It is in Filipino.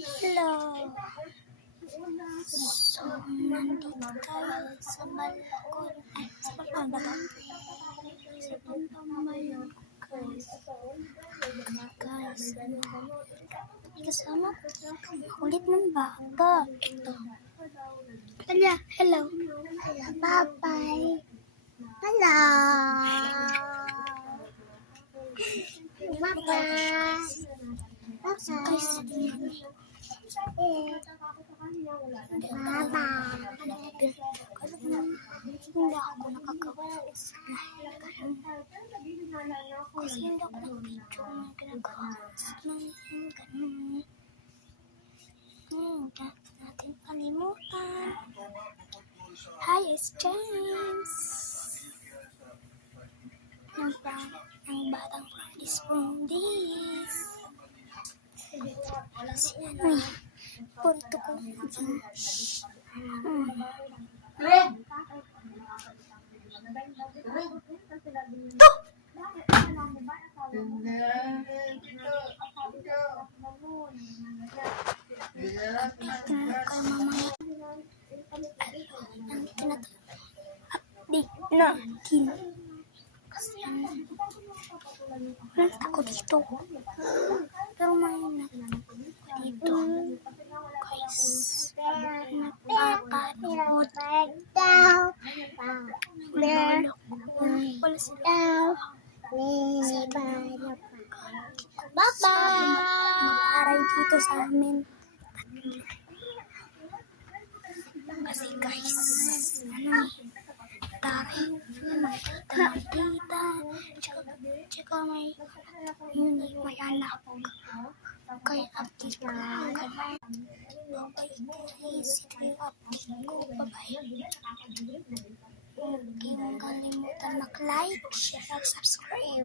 Hello! So, nandito tayo sa balkon. Ay, sa balkon ba ito? Sa balkon guys. Guys, may kasama. Kulit ng bata. Ito. Tala, hello. Bye-bye. Hello. Bye-bye. Guys, hindi ako nakagawa kasi hindi ako nag-video na ginagawa ganun. Huwag natin kalimutan. Hi, it's James. Ang batang practice from this. Si ano eh. Porto ko. Kasi ako dito. Pero mainit dito. Guys, napapanood. Wala sila. Bye-bye! Mag-aray dito sa amin. Kasi guys, taray, makita, tsaka may anak. Kaya update ko lang kami. Bye-bye guys, ito yung update ko. Bye-bye. Huwag kalimutan mag-like, share, subscribe.